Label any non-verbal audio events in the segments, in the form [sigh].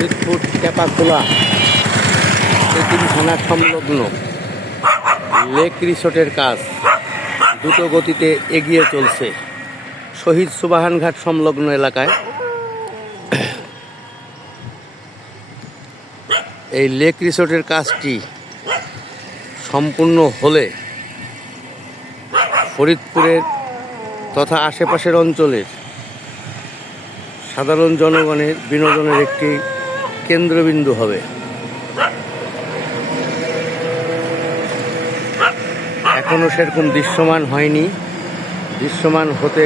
ফরিদপুর টেপাখোলা থানা সংলগ্ন। লেক রিসোর্টের কাজ দ্রুত গতিতে এগিয়ে চলছে। শহীদ সুবাহানঘাট সংলগ্ন এলাকায় এই লেক রিসোর্টের কাজটি সম্পূর্ণ হলে ফরিদপুরের তথা আশেপাশের অঞ্চলের সাধারণ জনগণের বিনোদনের একটি কেন্দ্রবিন্দু হবে। এখনও সেরকম দৃশ্যমান হয়নি। দৃশ্যমান হতে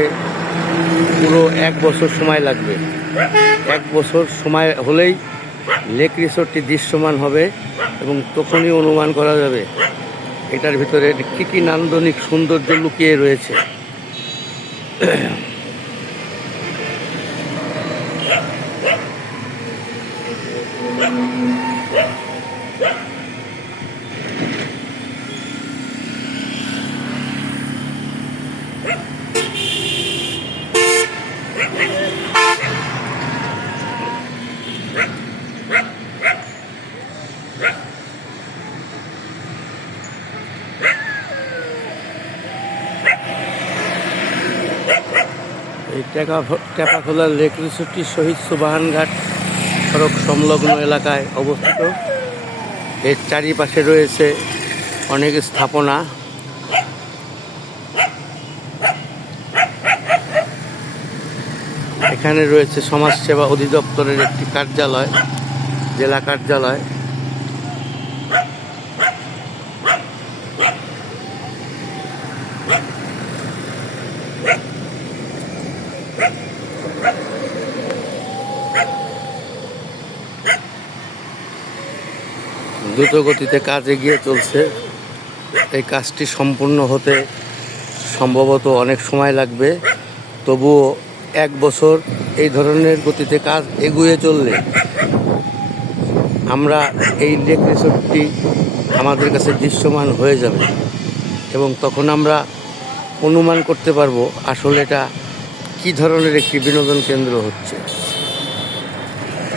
পুরো এক বছর সময় লাগবে। এক বছর সময় হলেই লেক রিসোর্টটি দৃশ্যমান হবে এবং তখনই অনুমান করা যাবে এটার ভিতরে কী কী নান্দনিক সৌন্দর্য লুকিয়ে রয়েছে। এই টেকা টেপাখোলার লেক রিসোর্টটি শহীদ সুবাহানঘাট সড়ক সংলগ্ন এলাকায় অবস্থিত। এর চারিপাশে রয়েছে অনেক স্থাপনা। এখানে রয়েছে সমাজসেবা অধিদপ্তরের একটি কার্যালয়, জেলা কার্যালয়। দ্রুত গতিতে কাজ এগিয়ে চলছে। এই কাজটি সম্পূর্ণ হতে সম্ভবত অনেক সময় লাগবে। তবুও এক বছর এই ধরনের গতিতে কাজ এগুয়ে চললে আমরা এই লেক রিসোর্টটি আমাদের কাছে দৃশ্যমান হয়ে যাবে এবং তখন আমরা অনুমান করতে পারব আসলে এটা কী ধরনের একটি বিনোদন কেন্দ্র হচ্ছে।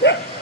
Yeah. [laughs]